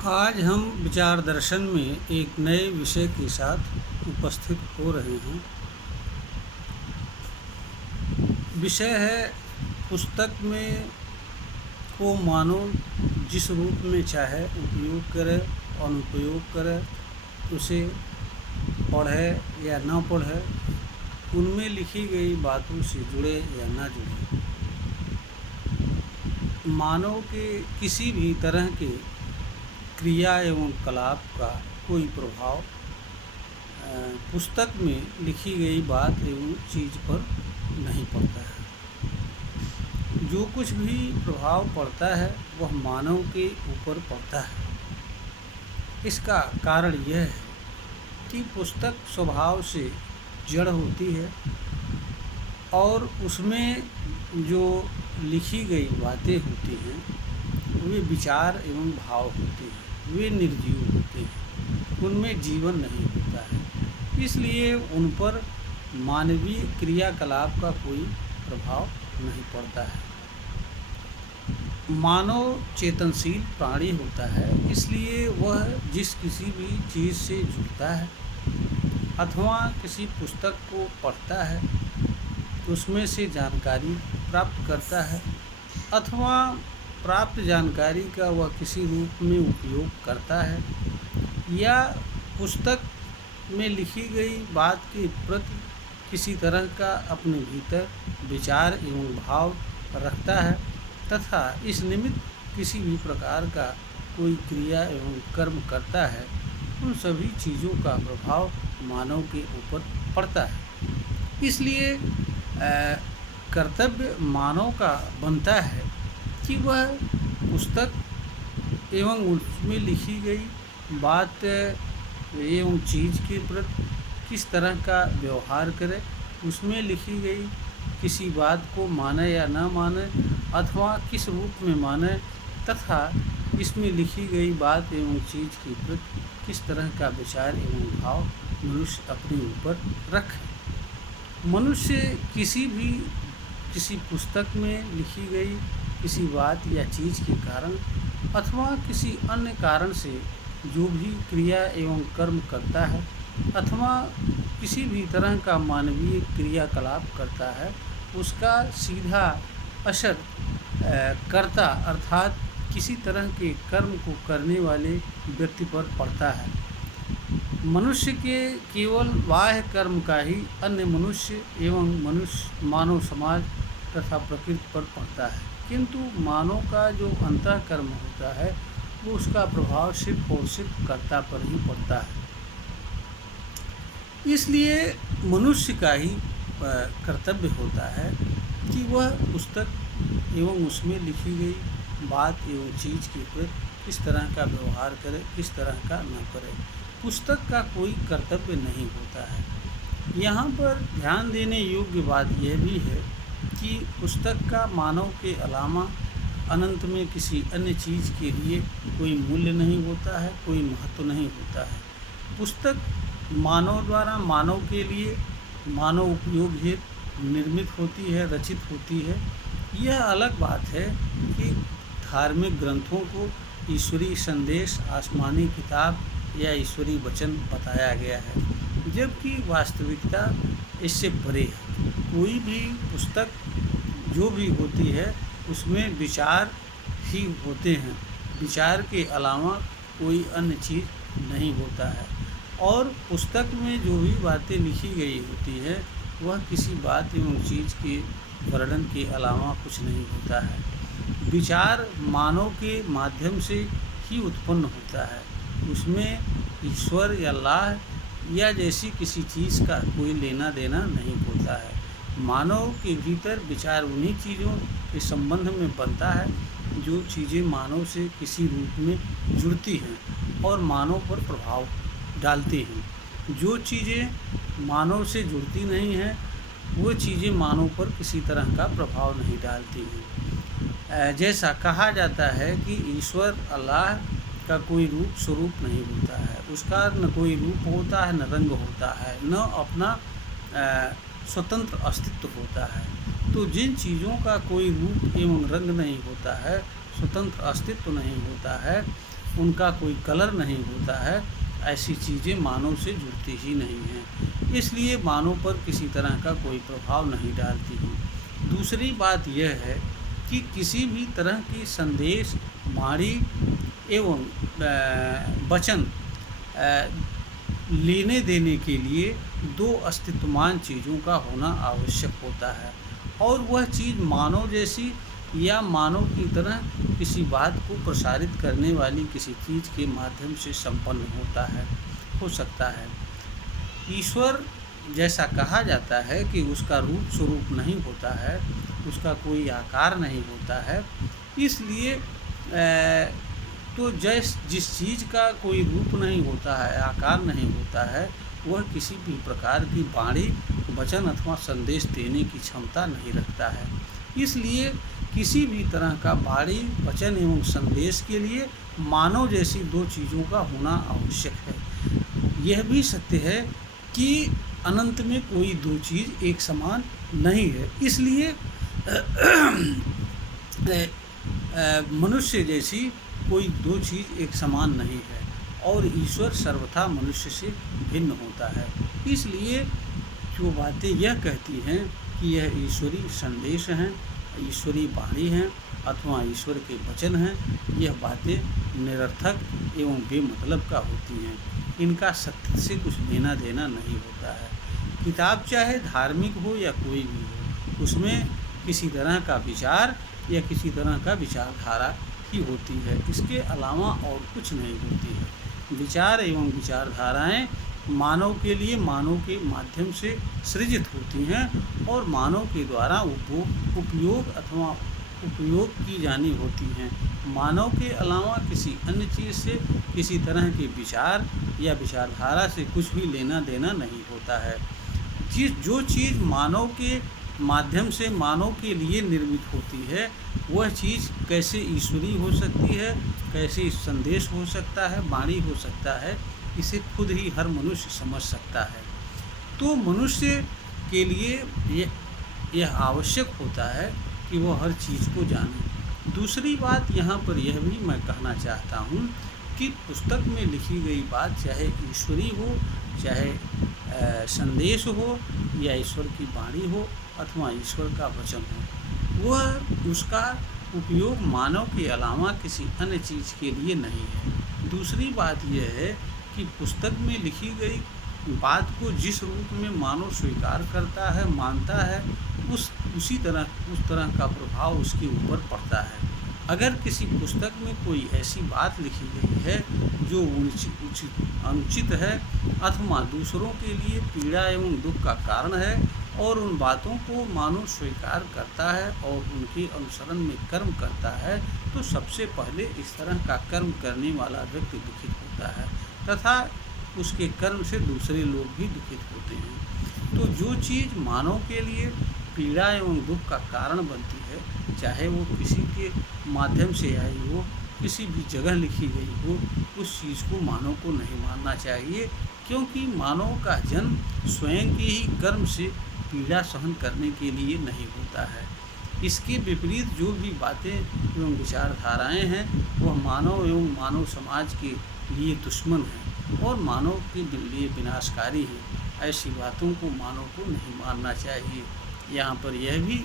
आज हम विचार दर्शन में एक नए विषय के साथ उपस्थित हो रहे हैं। विषय है पुस्तक में को मानव जिस रूप में चाहे उपयोग करे, अनुपयोग करे, उसे पढ़े या ना पढ़े, उनमें लिखी गई बातों से जुड़े या ना जुड़े, मानव के किसी भी तरह के क्रिया एवं कलाप का कोई प्रभाव पुस्तक में लिखी गई बात एवं चीज़ पर नहीं पड़ता है। जो कुछ भी प्रभाव पड़ता है वह मानव के ऊपर पड़ता है। इसका कारण यह है कि पुस्तक स्वभाव से जड़ होती है और उसमें जो लिखी गई बातें होती हैं वे विचार एवं भाव होते हैं, वे निर्जीव होते हैं, उनमें जीवन नहीं होता है। इसलिए उन पर मानवीय क्रियाकलाप का कोई प्रभाव नहीं पड़ता है। मानव चेतनशील प्राणी होता है, इसलिए वह जिस किसी भी चीज़ से जुड़ता है अथवा किसी पुस्तक को पढ़ता है, उसमें से जानकारी प्राप्त करता है अथवा प्राप्त जानकारी का वह किसी रूप में उपयोग करता है या पुस्तक में लिखी गई बात के प्रति किसी तरह का अपने भीतर विचार एवं भाव रखता है तथा इस निमित्त किसी भी प्रकार का कोई क्रिया एवं कर्म करता है, उन सभी चीज़ों का प्रभाव मानव के ऊपर पड़ता है। इसलिए कर्तव्य मानव का बनता है कि वह पुस्तक एवं उसमें लिखी गई बात एवं चीज़ के प्रति किस तरह का व्यवहार करे, उसमें लिखी गई किसी बात को माने या ना माने अथवा किस रूप में माने तथा इसमें लिखी गई बात एवं चीज़ के प्रति किस तरह का विचार एवं भाव मनुष्य अपने ऊपर रखे। मनुष्य किसी पुस्तक में लिखी गई किसी बात या चीज़ के कारण अथवा किसी अन्य कारण से जो भी क्रिया एवं कर्म करता है अथवा किसी भी तरह का मानवीय क्रियाकलाप करता है, उसका सीधा असर कर्ता अर्थात किसी तरह के कर्म को करने वाले व्यक्ति पर पड़ता है। मनुष्य के केवल बाह्य कर्म का ही अन्य मनुष्य एवं मानव समाज तथा प्रकृति पर पड़ता है, किंतु मानव का जो अंतःकर्म होता है वो उसका प्रभाव सिर्फ और सिर्फ कर्ता पर ही पड़ता है। इसलिए मनुष्य का ही कर्तव्य होता है कि वह पुस्तक एवं उसमें लिखी गई बात एवं चीज़ के प्रति किस तरह का व्यवहार करे, किस तरह का न करे। पुस्तक का कोई कर्तव्य नहीं होता है। यहाँ पर ध्यान देने योग्य बात यह भी है कि पुस्तक का मानव के अलावा अनंत में किसी अन्य चीज़ के लिए कोई मूल्य नहीं होता है, कोई महत्व नहीं होता है। पुस्तक मानव द्वारा मानव के लिए मानव उपयोग हेतु निर्मित होती है, रचित होती है। यह अलग बात है कि धार्मिक ग्रंथों को ईश्वरीय संदेश, आसमानी किताब या ईश्वरीय वचन बताया गया है, जबकि वास्तविकता इससे परे है। कोई भी पुस्तक जो भी होती है उसमें विचार ही होते हैं, विचार के अलावा कोई अन्य चीज़ नहीं होता है। और पुस्तक में जो भी बातें लिखी गई होती है वह किसी बात एवं चीज़ के वर्णन के अलावा कुछ नहीं होता है। विचार मानव के माध्यम से ही उत्पन्न होता है, उसमें ईश्वर या अल्लाह या जैसी किसी चीज़ का कोई लेना देना नहीं होता है। मानव के भीतर विचार उन्हीं चीज़ों के संबंध में बनता है जो चीज़ें मानव से किसी रूप में जुड़ती हैं और मानव पर प्रभाव डालती हैं। जो चीज़ें मानव से जुड़ती नहीं हैं वो चीज़ें मानव पर किसी तरह का प्रभाव नहीं डालती हैं। जैसा कहा जाता है कि ईश्वर अल्लाह का कोई रूप स्वरूप नहीं होता है, उसका न कोई रूप होता है, न रंग होता है, न अपना स्वतंत्र अस्तित्व होता है। तो जिन चीज़ों का कोई रूप एवं रंग नहीं होता है, स्वतंत्र अस्तित्व नहीं होता है, उनका कोई कलर नहीं होता है, ऐसी चीज़ें मानव से जुड़ती ही नहीं हैं, इसलिए मानव पर किसी तरह का कोई प्रभाव नहीं डालती हैं। दूसरी बात यह है कि किसी भी तरह की संदेश, वाणी एवं वचन लेने देने के लिए दो अस्तित्वमान चीज़ों का होना आवश्यक होता है, और वह चीज़ मानव जैसी या मानव की तरह किसी बात को प्रसारित करने वाली किसी चीज़ के माध्यम से संपन्न हो सकता है। ईश्वर जैसा कहा जाता है कि उसका रूप स्वरूप नहीं होता है, उसका कोई आकार नहीं होता है, इसलिए तो जिस चीज़ का कोई रूप नहीं होता है, आकार नहीं होता है, वह किसी भी प्रकार की वाणी, वचन अथवा संदेश देने की क्षमता नहीं रखता है। इसलिए किसी भी तरह का वाणी, वचन एवं संदेश के लिए मानव जैसी दो चीज़ों का होना आवश्यक है। यह भी सत्य है कि अनंत में कोई दो चीज़ एक समान नहीं है, इसलिए मनुष्य जैसी कोई दो चीज़ एक समान नहीं है, और ईश्वर सर्वथा मनुष्य से भिन्न होता है। इसलिए जो बातें यह कहती हैं कि यह ईश्वरी संदेश हैं, ईश्वरी वाणी हैं अथवा ईश्वर के वचन हैं, यह बातें निरर्थक एवं बेमतलब का होती हैं। इनका सत्य से कुछ लेना देना नहीं होता है। किताब चाहे धार्मिक हो या कोई भी हो, उसमें किसी तरह का विचार या किसी तरह का विचारधारा ही होती है, इसके अलावा और कुछ नहीं होती है। विचार एवं विचारधाराएं मानव के लिए मानव के माध्यम से सृजित होती हैं और मानव के द्वारा उपयोग अथवा उपयोग की जानी होती हैं। मानव के अलावा किसी अन्य चीज़ से किसी तरह के विचार या विचारधारा से कुछ भी लेना देना नहीं होता है। जो चीज़ मानव के माध्यम से मानव के लिए निर्मित होती है, वह चीज़ कैसे ईश्वरी हो सकती है, कैसे संदेश हो सकता है, वाणी हो सकता है, इसे खुद ही हर मनुष्य समझ सकता है। तो मनुष्य के लिए यह आवश्यक होता है कि वह हर चीज़ को जाने। दूसरी बात यहाँ पर यह भी मैं कहना चाहता हूँ कि पुस्तक में लिखी गई बात चाहे ईश्वरी हो, चाहे संदेश हो, या ईश्वर की वाणी हो अथवा ईश्वर का वचन हो, वह उसका उपयोग मानव के अलावा किसी अन्य चीज़ के लिए नहीं है। दूसरी बात यह है कि पुस्तक में लिखी गई बात को जिस रूप में मानव स्वीकार करता है, मानता है, उस तरह का प्रभाव उसके ऊपर पड़ता है। अगर किसी पुस्तक में कोई ऐसी बात लिखी गई है जो अनुचित है अथवा दूसरों के लिए पीड़ा एवं दुख का कारण है और उन बातों को मानव स्वीकार करता है और उनके अनुसरण में कर्म करता है, तो सबसे पहले इस तरह का कर्म करने वाला व्यक्ति दुखित होता है तथा उसके कर्म से दूसरे लोग भी दुखित होते हैं। तो जो चीज़ मानव के लिए पीड़ा एवं दुख का कारण बनती है, चाहे वो किसी के माध्यम से आई हो, किसी भी जगह लिखी गई हो, उस चीज़ को मानव को नहीं मानना चाहिए, क्योंकि मानव का जन्म स्वयं के ही कर्म से पीड़ा सहन करने के लिए नहीं होता है। इसके विपरीत जो भी बातें एवं विचारधाराएं हैं, वह मानव एवं मानव समाज के लिए दुश्मन हैं और मानव के लिए विनाशकारी हैं। ऐसी बातों को मानव को नहीं मानना चाहिए। यहाँ पर यह भी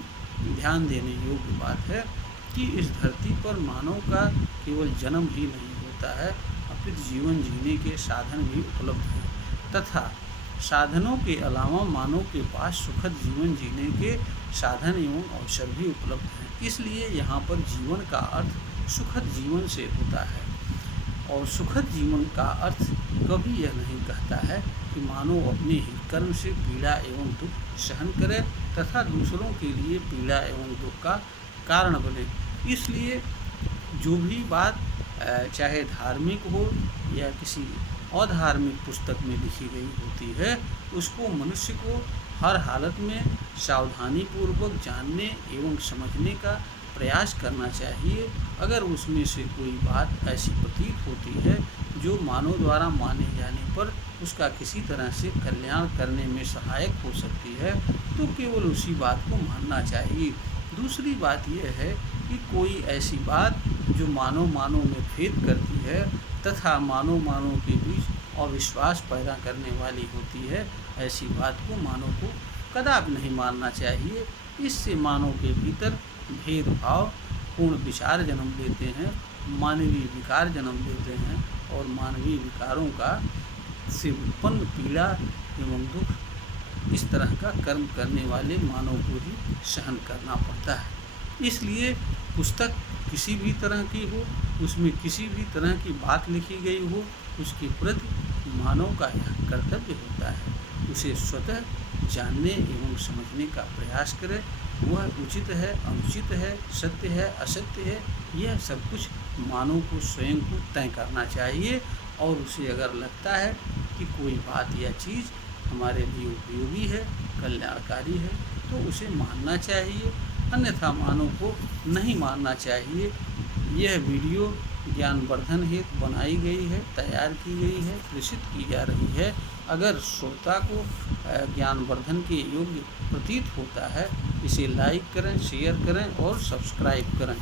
ध्यान देने योग्य बात है कि इस धरती पर मानव का केवल जन्म ही नहीं होता है, अपितु जीवन जीने के साधन भी उपलब्ध हैं तथा साधनों के अलावा मानव के पास सुखद जीवन जीने के साधन एवं अवसर भी उपलब्ध हैं। इसलिए यहाँ पर जीवन का अर्थ सुखद जीवन से होता है, और सुखद जीवन का अर्थ कभी यह नहीं कहता है कि मानव अपने ही कर्म से पीड़ा एवं दुख सहन करे तथा दूसरों के लिए पीड़ा एवं दुख का कारण बने। इसलिए जो भी बात चाहे धार्मिक हो या किसी अधार्मिक पुस्तक में लिखी गई होती है, उसको मनुष्य को हर हालत में सावधानीपूर्वक जानने एवं समझने का प्रयास करना चाहिए। अगर उसमें से कोई बात ऐसी प्रतीत होती है जो मानव द्वारा माने जाने पर उसका किसी तरह से कल्याण करने में सहायक हो सकती है, तो केवल उसी बात को मानना चाहिए। दूसरी बात यह है कि कोई ऐसी बात जो मानव में भेद करती है तथा मानव के बीच अविश्वास पैदा करने वाली होती है, ऐसी बात को मानव को कदापि नहीं मानना चाहिए। इससे मानव के भीतर भेदभाव पूर्ण विचार जन्म लेते हैं, मानवीय विकार जन्म लेते हैं और मानवीय विकारों का से उत्पन्न पीड़ा एवं दुख इस तरह का कर्म करने वाले मानव को ही सहन करना पड़ता है। इसलिए पुस्तक किसी भी तरह की हो, उसमें किसी भी तरह की बात लिखी गई हो, उसके प्रति मानव का यह कर्तव्य होता है, उसे स्वतः जानने एवं समझने का प्रयास करें। वह उचित है, अनुचित है, सत्य है, असत्य है, यह सब कुछ मानव को स्वयं को तय करना चाहिए। और उसे अगर लगता है कि कोई बात या चीज़ हमारे लिए उपयोगी है, कल्याणकारी है, तो उसे मानना चाहिए, अन्यथा मानव को नहीं मानना चाहिए। यह वीडियो ज्ञानवर्धन हेतु बनाई गई है, तैयार की गई है, प्रेषित की जा रही है। अगर श्रोता को ज्ञानवर्धन के योग्य प्रतीत होता है, इसे लाइक करें, शेयर करें और सब्सक्राइब करें।